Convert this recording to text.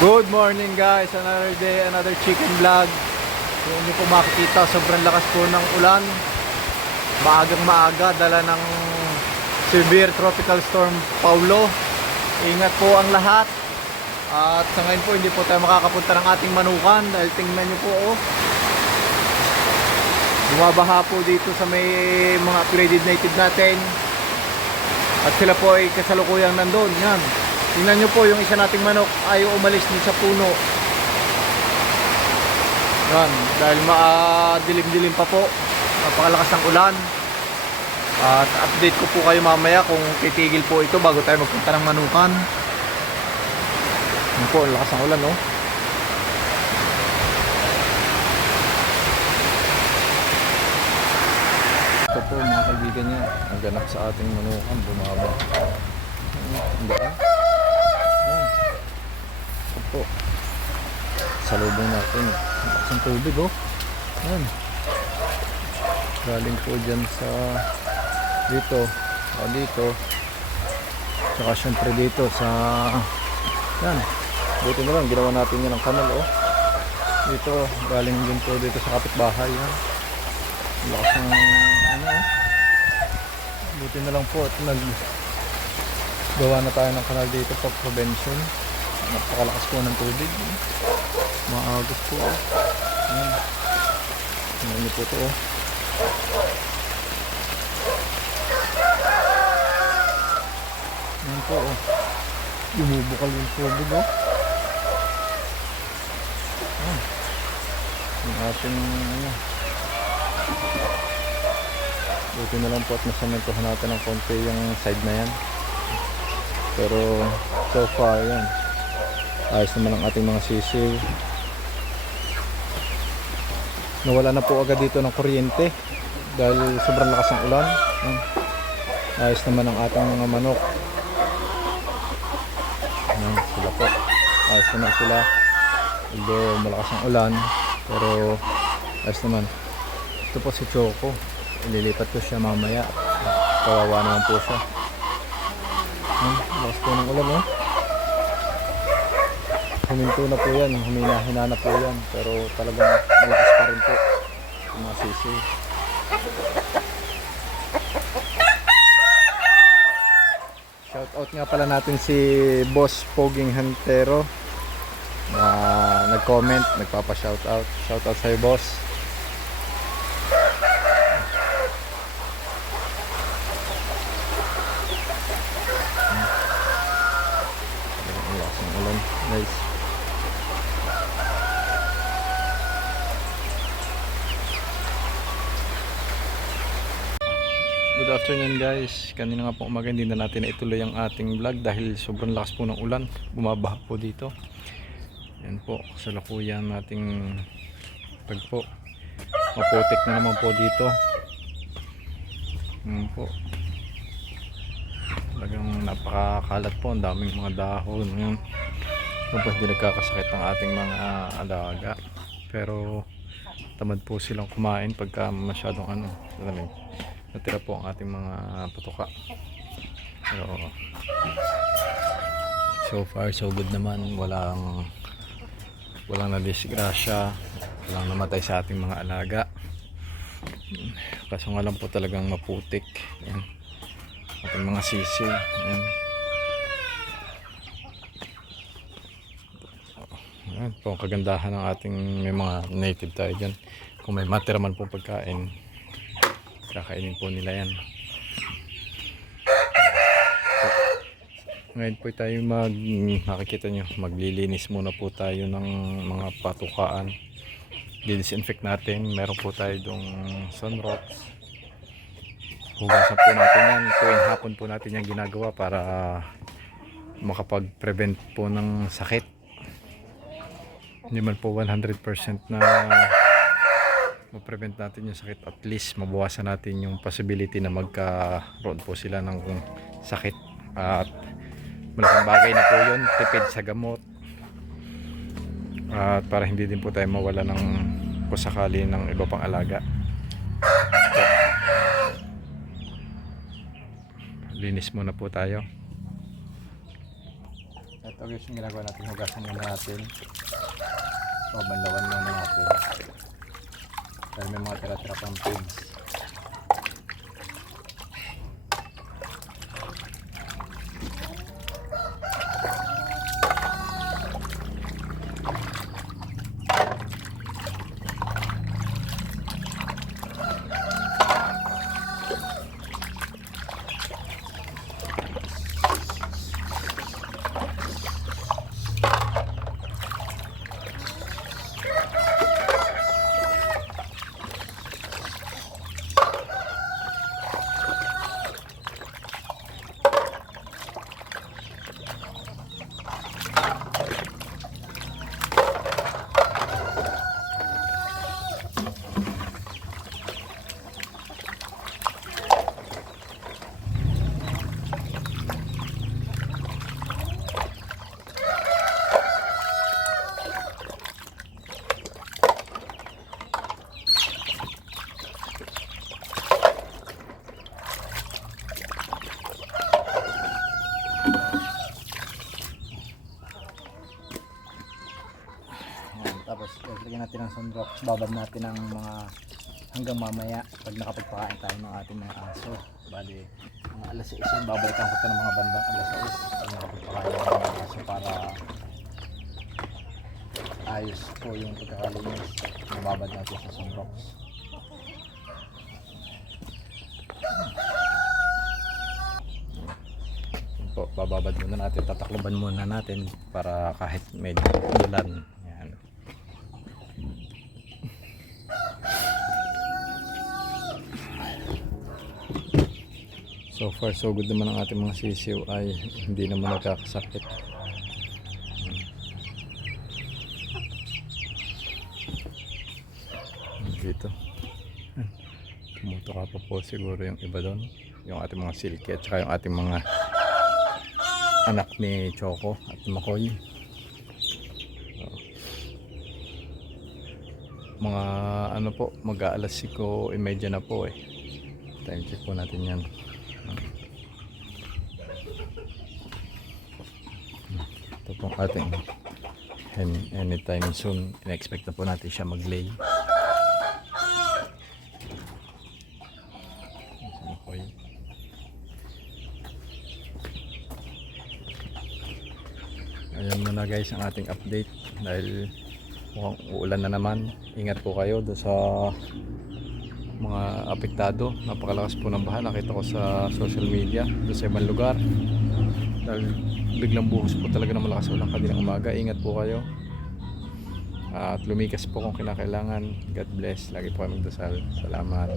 Good morning guys, another day, another chicken vlog. Kung hindi po makikita, sobrang lakas po ng ulan. Maagang maaga, dala ng severe tropical storm Paulo. Ingat po ang lahat. At sa ngayon po, hindi po tayo makakapunta ng ating manukan. Dahil tingnan nyo po, oh, bumabaha po dito sa may mga upgraded native natin. At sila po ay kasalukuyang nandun. Yan. Tingnan nyo po, yung isa nating manok ayaw umalis din sa puno. Yan, dahil dilim-dilim pa po. Napakalakas ng ulan. At update ko po kayo mamaya kung titigil po ito bago tayo magpunta ng manukan. Yan po, lakas ng ulan, no? Ito po mga kaibigan niya, ang ganap sa ating manukan, bumaba. Hindi ah. Ito po, salubong natin, lakas ng tubig, oh. Yan, galing po dyan sa dito, tsaka syempre dito sa yan, buti na lang ginawa natin yan ng kanal, oh. Dito, galing din po dito sa kapitbahay, yan. Lakas ng ano, oh. Buti na lang po at gawa na tayo ng kanal dito for prevention. Napakalakas po ng tubig, eh. Maagos po, oh. Yan, tingnan niyo po ito, oh. Yan po, oh. Bumubukal yung tubig, oh. Yan. Yung ating ano, buti na lang po at nasamentohan natin ng konti yung side na yan. Pero so far yan, ayos naman ang ating mga sisiw. Nawala na po agad dito ng kuryente dahil sobrang lakas ng ulan. Ayos naman ang ating mga manok. Yan, sila po, ayos naman sila. Although malakas ang ulan, pero ayos naman. Ito po si Choco, ililipat ko siya mamaya. Kawawa naman po siya. Lakas po ng ulan, oh. Huminto na po yan, humina-hina na po yan, pero talagang malakas pa rin po yung mga sisiw. Shout out nga pala natin si Boss Poging Hantero na nag-comment, nagpapa-shout out. Shout out sa'yo, boss. Nice. Good afternoon guys. Kanina nga po umaga hindi na natin ituloy ang ating vlog dahil sobrang lakas po ng ulan. Bumabaha po dito. Yan po, kasalukuyan nating tagpo. Maputik na naman po dito. Yan po. Talagang napakakalat po. Ang daming mga dahon. Yan. Tapos hindi nagkakasakit ng ating mga alaga, pero tamad po silang kumain pagka masyadong ano, natira po ang ating mga patuka. Pero so far so good naman, walang nadisgrasya, walang namatay sa ating mga alaga. Kaso nga lang po talagang maputik. Yan, ating mga sisiw. Yan. Ayan po ang kagandahan ng ating may mga native tayo dyan. Kung may matira man po pagkain, kakainin po nila yan. Ngayon po tayo nakikita nyo, maglilinis muna po tayo ng mga patukaan. Disinfect natin. Meron po tayo dong sunrox. Hugasan po natin yan. Tuwing hapon po natin yan ginagawa para makapag-prevent po ng sakit. Hindi man po 100% na ma-prevent natin yung sakit, at least mabawasan natin yung possibility na magkaroon po sila ng sakit. At malaking bagay na po yun, tipid sa gamot, at para hindi din po tayo mawala ng kusakali ng iba pang alaga. Linis muna po tayo. At Ito guys yung ginagawa natin, hugasan muna natin. Babanlawan muna natin. Dahil may mga tira-tira pang pigs. Tapos lagyan natin ng sunrock, babad natin ng mga hanggang mamaya pag nakapagpakain tayo ng ating mga aso. Bali, mga alas 6 yun, babalikan ko ito ng mga bandang alas 6 pag nakapagpakain ng mga aso para ayos po yung pagkakalinis. Babad natin sa sunrocks. Po, bababad muna natin, tatakloban muna natin para kahit medyo ulan. Yan. So far so good naman ang ating mga sisiw, ay hindi naman nagkakasakit. Dito tumutuka pa po siguro yung iba doon, yung ating mga silky at saka yung ating mga anak ni Choco at Makoy. So, mga ano po, mag-aalas 5:30 na po eh. Time check po natin yan. Ito pong ating anytime soon, in-expect na po natin siya mag-lay. Ayan muna guys ang ating update dahil mukhang uulan na naman. Ingat po kayo doon sa mga apektado. Napakalakas po ng baha, nakita ko sa social media doon sa ibang lugar dahil biglang buhos po talaga ng malakas ulan kanilang umaga. Ingat po kayo at lumikas po kung kinakailangan. God bless, lagi po kayo magdasal. Salamat.